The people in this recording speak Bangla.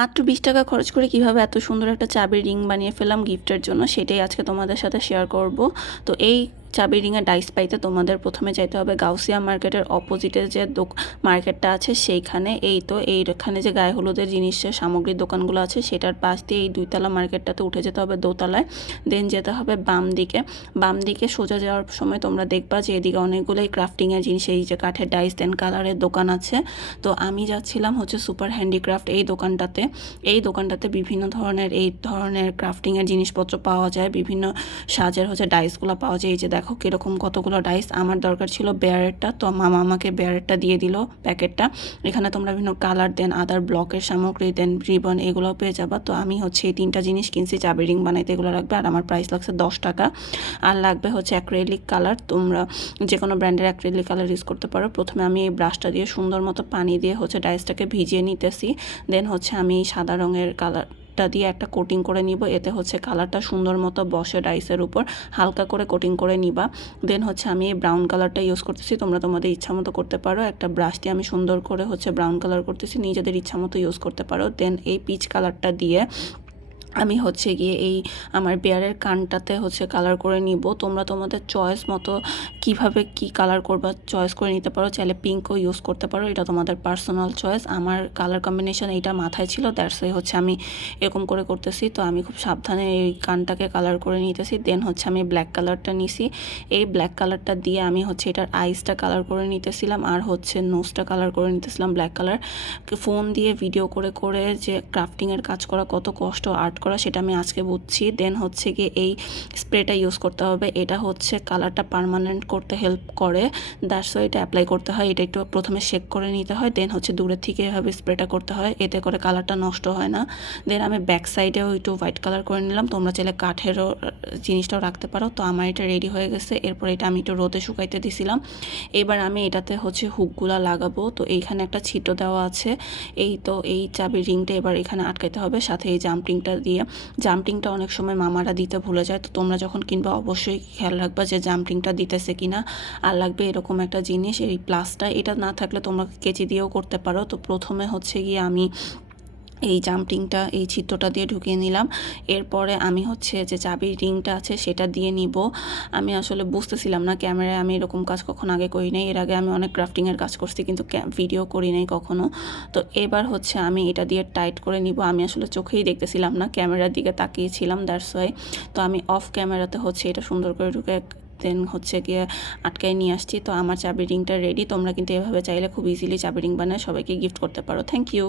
মাত্র বিশ টাকা খরচ করে কীভাবে এত সুন্দর একটা চাবির রিং বানিয়ে ফেলাম গিফটের জন্য, সেটাই আজকে তোমাদের সাথে শেয়ার করব। তো এই চাবি রিংয়ের ডাইস পাইতে তোমাদের প্রথমে যাইতে হবে গাউসিয়া মার্কেটের অপোজিটে যে মার্কেটটা আছে সেইখানে। এই তো এইখানে যে গায়ে হলুদের জিনিসের সামগ্রীর দোকানগুলো আছে সেটার পাশ দিয়ে এই দুইতলা মার্কেটটাতে উঠে যেতে হবে দোতলায়। দেন যেতে হবে বাম দিকে। বাম দিকে সোজা যাওয়ার সময় তোমরা দেখবা যে এদিকে অনেকগুলোই ক্রাফটিংয়ের জিনিস, এই যে কাঠের ডাইস দেন কালারের দোকান আছে। তো আমি যাচ্ছিলাম হচ্ছে সুপার হ্যান্ডিক্রাফট এই দোকানটাতে। এই দোকানটাতে বিভিন্ন ধরনের, এই ধরনের ক্রাফটিংয়ের জিনিসপত্র পাওয়া যায়। বিভিন্ন সাজের হচ্ছে ডাইসগুলো পাওয়া যায়। এই যে দেখো কীরকম কতগুলো ডাইস আমার দরকার ছিল বেয়ারেরটা তো মামা আমাকে বেয়ারেরটা দিয়ে দিল প্যাকেটটা। এখানে তোমরা বিভিন্ন কালার দেন আদার ব্লকের সামগ্রী দেন রিবন এগুলো পেয়ে যাবা। তো আমি হচ্ছে এই তিনটা জিনিস কিনছি, চাবি রিং বানাইতে এগুলো লাগবে। আর আমার প্রাইস লাগছে দশ টাকা। আর লাগবে হচ্ছে অ্যাক্রেলিক কালার তোমরা যে কোনো ব্র্যান্ডের অ্যাক্রেলিক কালার ইউজ করতে পারো। প্রথমে আমি এই ব্রাশটা দিয়ে সুন্দর মতো পানি দিয়ে হচ্ছে ডাইসটাকে ভিজিয়ে নিতেছি। দেন হচ্ছে আমি সাদা রঙের কালার টা দিয়ে একটা কোটিং করে নিব। এতে হচ্ছে কালারটা সুন্দর মতো বসে ডাইসের উপর। হালকা করে কোটিং করে নিবা। দেন হচ্ছে আমি এই ব্রাউন কালারটা ইউজ করতেছি। তোমরা তোমাদের ইচ্ছা মতো করতে পারো। একটা ব্রাশ দিয়ে আমি সুন্দর করে হচ্ছে ব্রাউন কালার করতেছি। নিজেদের ইচ্ছা মতো ইউজ করতে পারো। দেন এই পিচ কালারটা দিয়ে আমি হচ্ছে গিয়ে এই আমার বেয়ারের কানটাতে হচ্ছে কালার করে নিব। তোমরা তোমাদের চয়েস মতো কীভাবে কি কালার করবা চয়েস করে নিতে পারো। চাইলে পিঙ্কও ইউজ করতে পারো। এটা তোমাদের পার্সোনাল চয়েস আমার কালার কম্বিনেশন এইটা মাথায় ছিল দ্যাটস হচ্ছে আমি এরকম করে করতেছি। তো আমি খুব সাবধানে এই কানটাকে কালার করে নিতেছি। দেন হচ্ছে আমি ব্ল্যাক কালারটা নিছি। এই ব্ল্যাক কালারটা দিয়ে আমি হচ্ছে এটার আইসটা কালার করে নিতেছিলাম। আর হচ্ছে নোজটা কালার করে নিতেছিলাম ব্ল্যাক কালার ফোন দিয়ে ভিডিও করে করে যে ক্রাফটিংয়ের কাজ করা কত কষ্ট আর্ট করা সেটা আমি আজকে বুঝছি। দেন হচ্ছে গিয়ে এই স্প্রেটা ইউজ করতে হবে। এটা হচ্ছে কালারটা পারমানেন্ট করতে হেল্প করে। দ্যাটস এটা অ্যাপ্লাই করতে হয়। এটা একটু প্রথমে শেক করে নিতে হয়। দেন হচ্ছে দূরের থেকে এভাবে স্প্রেটা করতে হয়। এতে করে কালারটা নষ্ট হয় না। দেন আমি ব্যাক সাইডেও একটু হোয়াইট কালার করে নিলাম। তোমরা চাইলে কাঠেরও জিনিসটাও রাখতে পারো। তো আমার এটা রেডি হয়ে গেছে। এরপর এটা আমি একটু রোদে শুকাইতে দিছিলাম। এবার আমি এটাতে হচ্ছে হুকগুলা লাগাবো। তো এইখানে একটা ছিটো দেওয়া আছে। এই তো এই চাবির রিংটা এবার এখানে আটকাইতে হবে। সাথে এই জাম্পিংটা দিয়ে জাম্পিংটা অনেক সময় মামারা দিতে ভুলে যায়। তো তোমরা যখন কিনবা অবশ্যই খেয়াল রাখবা যে জাম্পিংটা দিতেছে কিনা। আর লাগবে এরকম একটা জিনিস, এই প্লাসটা। এটা না থাকলে তোমরা কেচি দিয়েও করতে পারো। তো প্রথমে হচ্ছে গিয়ে আমি এই জাম্পিংটা, এই চিত্রটা দিয়ে ঢুকিয়ে নিলাম। এরপরে আমি হচ্ছে যে চাবির রিংটা আছে সেটা দিয়ে নিব। আমি আসলে বুঝতেছিলাম না ক্যামেরায় আমি এরকম কাজ কখন আগে করি নাই। এর আগে আমি অনেক ক্রাফটিংয়ের কাজ করছি কিন্তু ভিডিও করি নাই কখনো। তো এবার হচ্ছে আমি এটা দিয়ে টাইট করে নিব। আমি আসলে চোখেই দেখতেছিলাম না, ক্যামেরার দিকে তাকিয়েছিলাম দ্যাটস ওয়াই তো আমি অফ ক্যামেরাতে হচ্ছে এটা সুন্দর করে ঢুকে দেন হচ্ছে গিয়ে আটকায় নিয়ে আসছি। তো আমার চাবি রিংটা রেডি তোমরা কিন্তু এভাবে চাইলে খুব ইজিলি চাবি রিং বানায় সবাইকে গিফট করতে পারো। Thank you